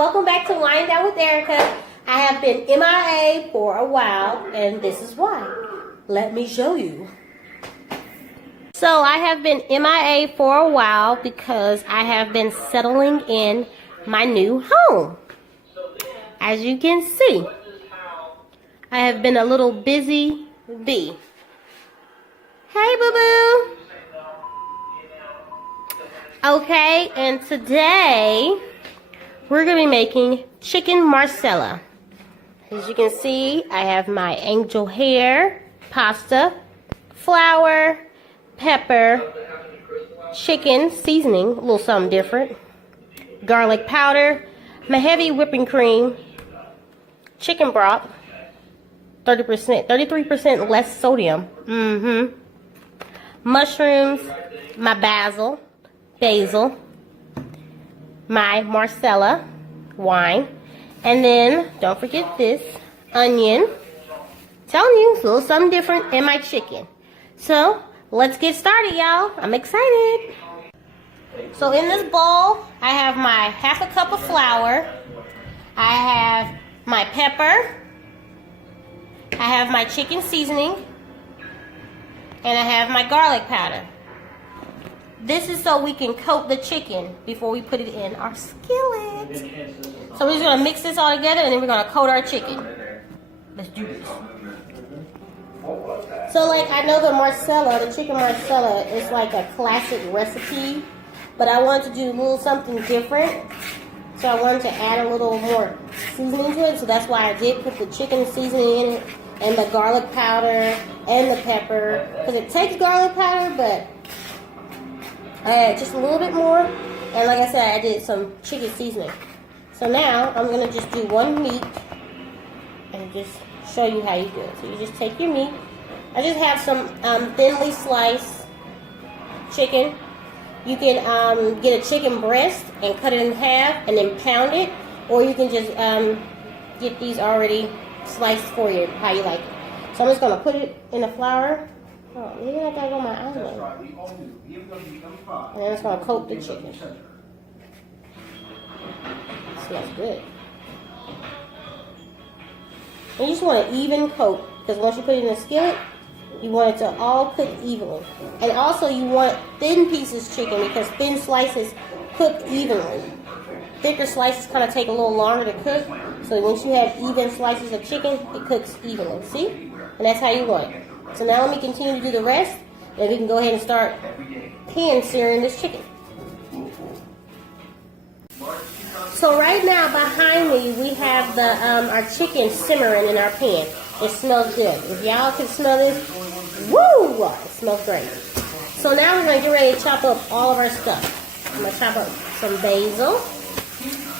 welcome back to Wind Down with Erica. I have been MIA for a while, and this is why. Let me show you. So I have been MIA for a while because I have been settling in my new home. As you can see, I have been a little busy bee. Hey, boo-boo. Okay, and today we're going to be making chicken marsala. As you can see, I have my angel hair, pasta, flour, pepper, chicken seasoning, a little something different, garlic powder, my heavy whipping cream, chicken broth, 33% less sodium, mushrooms, my basil, my marsala wine, and then don't forget this onion. Telling you, it's a little something different, and my chicken. So let's get started, y'all. I'm excited. So in this bowl, I have my half a cup of flour. I have my pepper. I have my chicken seasoning. And I have my garlic powder. This is so we can coat the chicken before we put it in our skillet. So we're just going to mix this all together and then we're going to coat our chicken. Let's do this. So like I know the chicken marsala is like a classic recipe, but I wanted to do a little something different. So I wanted to add a little more seasoning to it. So that's why I did put the chicken seasoning in it and the garlic powder and the pepper. Because it takes garlic powder, but I added just a little bit more. And like I said, I did some chicken seasoning. So now I'm going to just do one meat and just show you how you do it. So you just take your meat. I just have some thinly sliced chicken. You can get a chicken breast and cut it in half and then pound it. Or you can just get these already sliced for you, how you like it. So I'm just going to put it in the flour. Oh, maybe I gotta go my onion. And then it's going to coat the chicken. Smells good. And you just want an even coat, because once you put it in the skillet, you want it to all cook evenly. And also you want thin pieces chicken, because thin slices cook evenly. Thicker slices kind of take a little longer to cook. So once you have even slices of chicken, it cooks evenly. See? And that's how you want it. So now let me continue to do the rest, and we can go ahead and start pan searing this chicken. So right now behind me we have the our chicken simmering in our pan. It smells good. If y'all can smell this, woo! It smells great. So now we're going to get ready to chop up all of our stuff. I'm going to chop up some basil.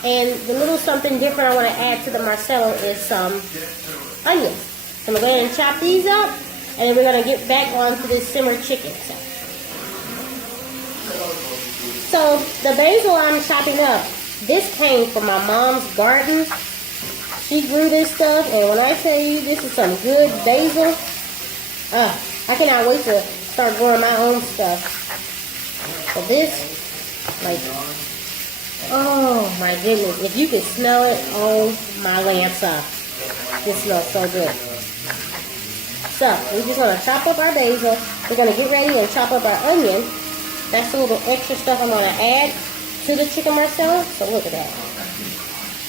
And the little something different I want to add to the marsala is some onions. So I'm going to go ahead and chop these up. And then we're going to get back onto this simmered chicken. So the basil I'm chopping up, this came from my mom's garden. She grew this stuff, and when I tell you this is some good basil, I cannot wait to start growing my own stuff. So this, like, oh my goodness, if you could smell it, oh my Lanza, this smells so good. So we're just going to chop up our basil. We're going to get ready and chop up our onion. That's a little extra stuff I'm going to add to the chicken marsala. So look at that.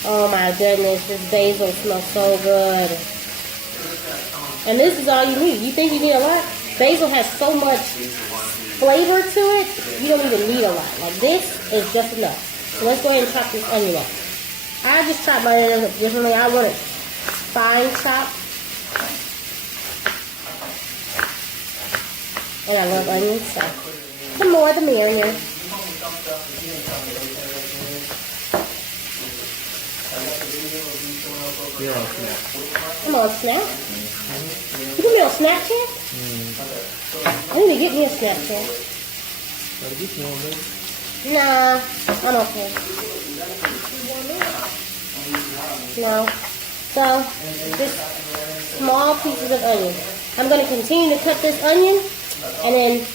Oh my goodness, this basil smells so good. And this is all you need. You think you need a lot? Basil has so much flavor to it, you don't even need a lot. Like this is just enough. So let's go ahead and chop this onion up. I just chop my onion up differently. I want it fine chopped. And I love onions, so the more the merrier. Come on, Snap. You give me a Snapchat? I need to get me a Snapchat. Nah, I'm okay. No. So, just small pieces of onion. I'm going to continue to cut this onion and then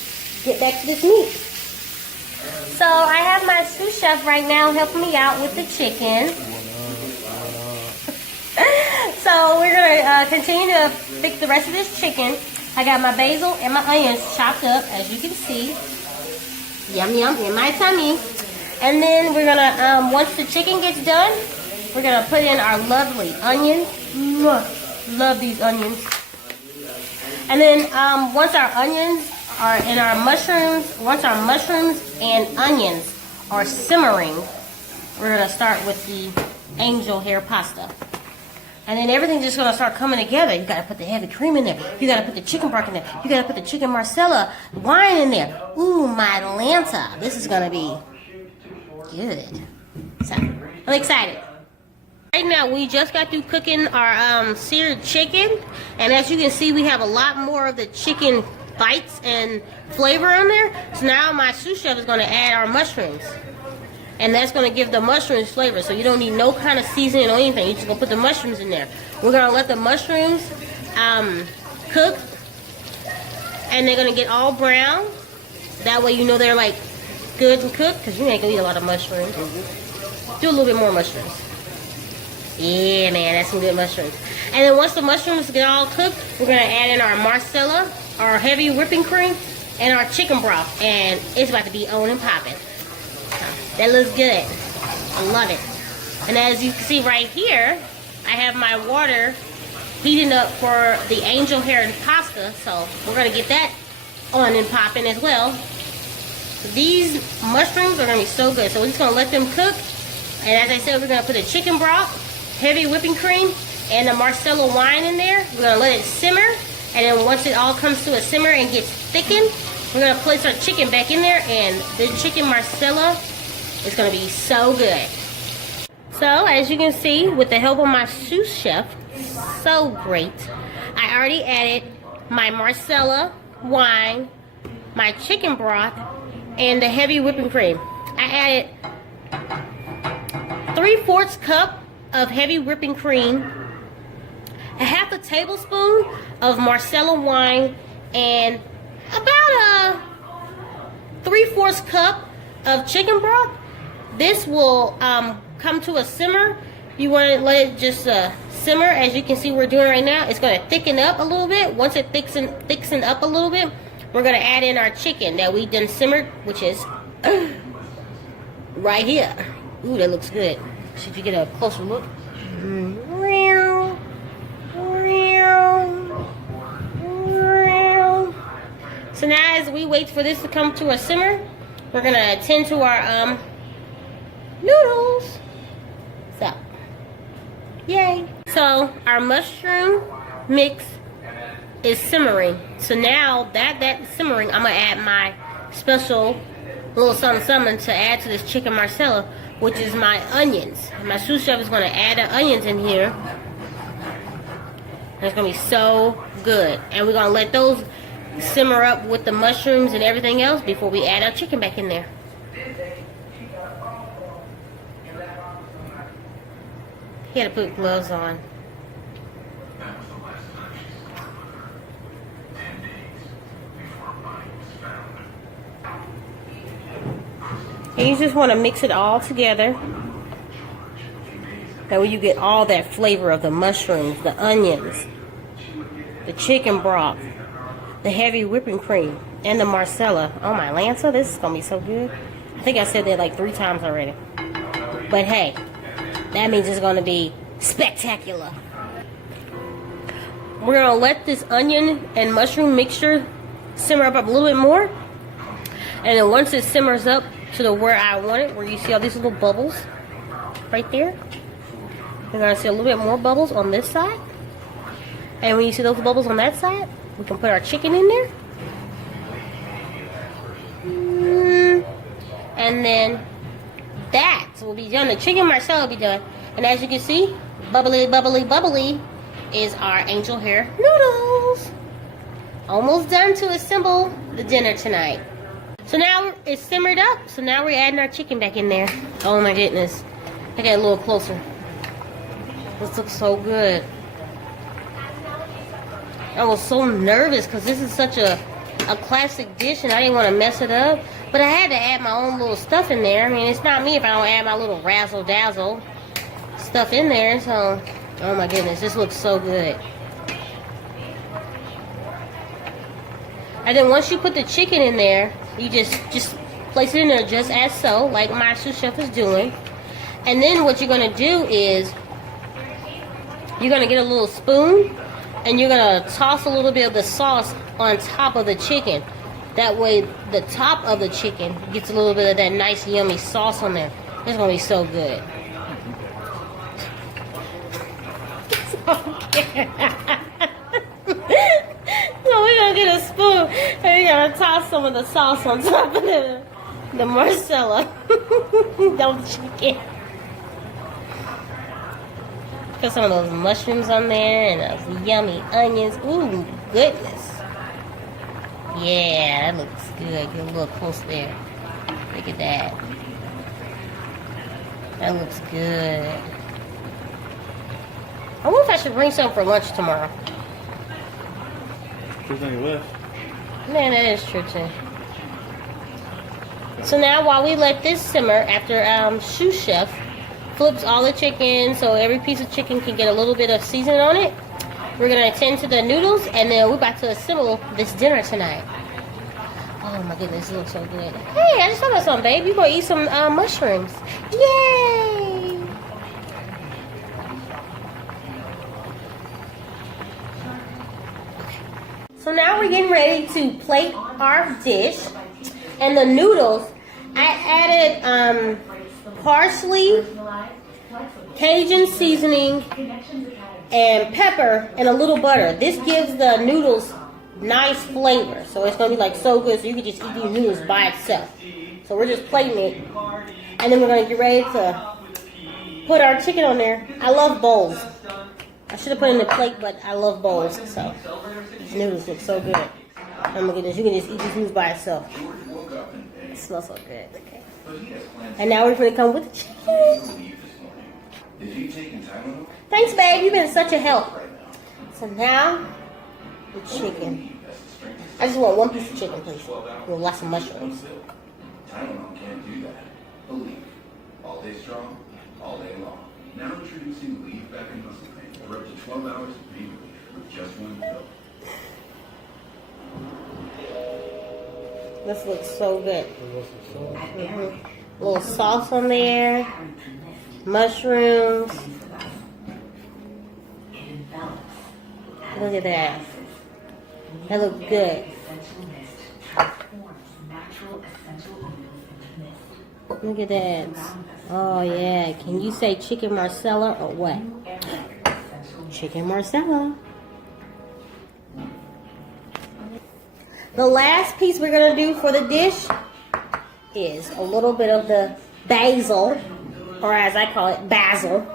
get back to this meat. So I have my sous chef right now helping me out with the chicken. So we're gonna continue to fix the rest of this chicken. I got my basil and my onions chopped up, as you can see. Yum yum in my tummy. And then we're gonna, once the chicken gets done, we're gonna put in our lovely onions. Love these onions. And then once our onions are in our mushrooms, once our mushrooms and onions are simmering, we're gonna start with the angel hair pasta. And then everything's just gonna start coming together. You gotta put the heavy cream in there. You gotta put the chicken broth in there. You gotta put the chicken marsala wine in there. Ooh, my Atlanta. This is gonna be good. So, I'm excited. Right now, we just got through cooking our seared chicken. And as you can see, we have a lot more of the chicken bites and flavor on there. So now my sous chef is gonna add our mushrooms. And that's going to give the mushrooms flavor. So you don't need no kind of seasoning or anything. You're just going to put the mushrooms in there. We're going to let the mushrooms cook. And they're going to get all brown. That way you know they're like good and cooked. Because you ain't going to eat a lot of mushrooms. Do a little bit more mushrooms. Yeah, man. That's some good mushrooms. And then once the mushrooms get all cooked, we're going to add in our marsala, our heavy whipping cream, and our chicken broth. And it's about to be on and popping. That looks good. I love it. And as you can see right here, I have my water heating up for the angel hair and pasta. So we're going to get that on and popping as well. So these mushrooms are going to be so good. So we're just going to let them cook. And as I said, we're going to put the chicken broth, heavy whipping cream, and the marsala wine in there. We're going to let it simmer. And then once it all comes to a simmer and gets thickened, we're going to place our chicken back in there. And the chicken marsala, it's going to be so good. So, as you can see, with the help of my sous chef, so great. I already added my marsala wine, my chicken broth, and the heavy whipping cream. I added 3/4 cup of heavy whipping cream, a half a tablespoon of marsala wine, and about a 3/4 cup of chicken broth. This will come to a simmer. You want to let it just simmer, as you can see we're doing right now. It's going to thicken up a little bit. Once it thickens up a little bit, we're going to add in our chicken that we done simmered, which is right here. Ooh, that looks good. Should you get a closer look? So now as we wait for this to come to a simmer, we're going to attend to our noodles. So, yay. So, our mushroom mix is simmering. So now that's simmering, I'm going to add my special little something to add to this chicken marsala, which is my onions. My sous chef is going to add the onions in here. And it's going to be so good. And we're going to let those simmer up with the mushrooms and everything else before we add our chicken back in there. He had to put gloves on. And you just want to mix it all together. That way you get all that flavor of the mushrooms, the onions, the chicken broth, the heavy whipping cream, and the marsala. Oh my Lanza, this is going to be so good. I think I said that like 3 times already. But hey, that means it's going to be spectacular. We're going to let this onion and mushroom mixture simmer up a little bit more. And then once it simmers up to the where I want it, where you see all these little bubbles right there, you're going to see a little bit more bubbles on this side. And when you see those bubbles on that side, we can put our chicken in there. And then that will be done. The chicken marsala will be done. And as you can see, bubbly, bubbly, bubbly is our angel hair noodles. Almost done to assemble the dinner tonight. So now it's simmered up. So now we're adding our chicken back in there. Oh my goodness. I got a little closer. This looks so good. I was so nervous because this is such a classic dish and I didn't want to mess it up. But I had to add my own little stuff in there. I mean, it's not me if I don't add my little razzle-dazzle stuff in there. So Oh my goodness, this looks so good. And then once you put the chicken in there, you just place it in there just as so, like my sous chef is doing. And then what you're gonna do is you're gonna get a little spoon and you're gonna toss a little bit of the sauce on top of the chicken. That way the top of the chicken gets a little bit of that nice yummy sauce on there. It's gonna be so good. So we're gonna get a spoon and we're gonna toss some of the sauce on top of the marsala. Don't chicken. Put some of those mushrooms on there and those yummy onions. Ooh, goodness. Yeah, that looks good. Get a little close there. Look at that. That looks good. I wonder if I should bring some for lunch tomorrow. First thing you left. Man, that is true too. So now while we let this simmer, after sous chef flips all the chicken so every piece of chicken can get a little bit of seasoning on it, we're going to attend to the noodles and then we're about to assemble this dinner tonight. Oh my goodness, it looks so good. Hey, I just thought about something, babe. You're going to eat some mushrooms. Yay! So now we're getting ready to plate our dish. And the noodles, I added parsley, Cajun seasoning, and pepper, and a little butter. This gives the noodles nice flavor. So it's going to be like so good, so you can just eat these noodles by itself. So we're just plating it. And then we're going to get ready to put our chicken on there. I love bowls. I should have put it in the plate, but I love bowls. So these noodles look so good. Oh my goodness, you can just eat these noodles by itself. It smells so good. Okay. And now we're going to come with the chicken. Thanks, babe. You've been such a help. So now, the chicken. I just want one piece of chicken, please. With lots of mushrooms. Tylenol can't do that. Believe. All day strong, all day long. Now introducing Leave Back and Muscle Pain for up to 12 hours of pain relief with just one pill. This looks so good. A little sauce on there. Mushrooms. Look at that. That looks good. Look at that. Oh yeah. Can you say chicken marsala or what? Chicken marsala. The last piece we're going to do for the dish is a little bit of the basil, or as I call it, basil.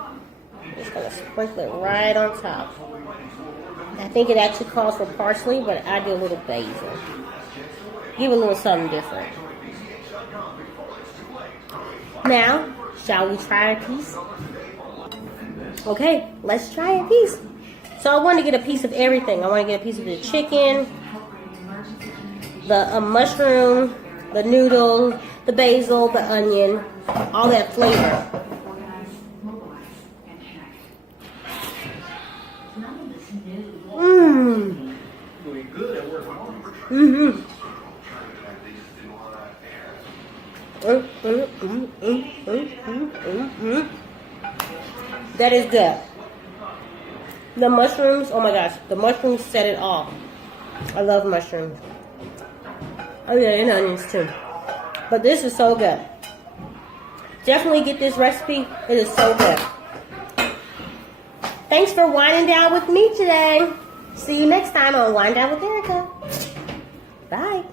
Just going to sprinkle it right on top. I think it actually calls for parsley, but I do a little basil. Give it a little something different. Now, shall we try a piece? Okay, let's try a piece. So I want to get a piece of everything. I want to get a piece of the chicken, the mushroom, the noodle, the basil, the onion, all that flavor. Mmm. Mm-hmm. That is good. The mushrooms, oh my gosh, the mushrooms set it off. I love mushrooms. Oh yeah, and onions too. But this is so good. Definitely get this recipe. It is so good. Thanks for winding down with me today. See you next time on Wind Down with Erica. Bye.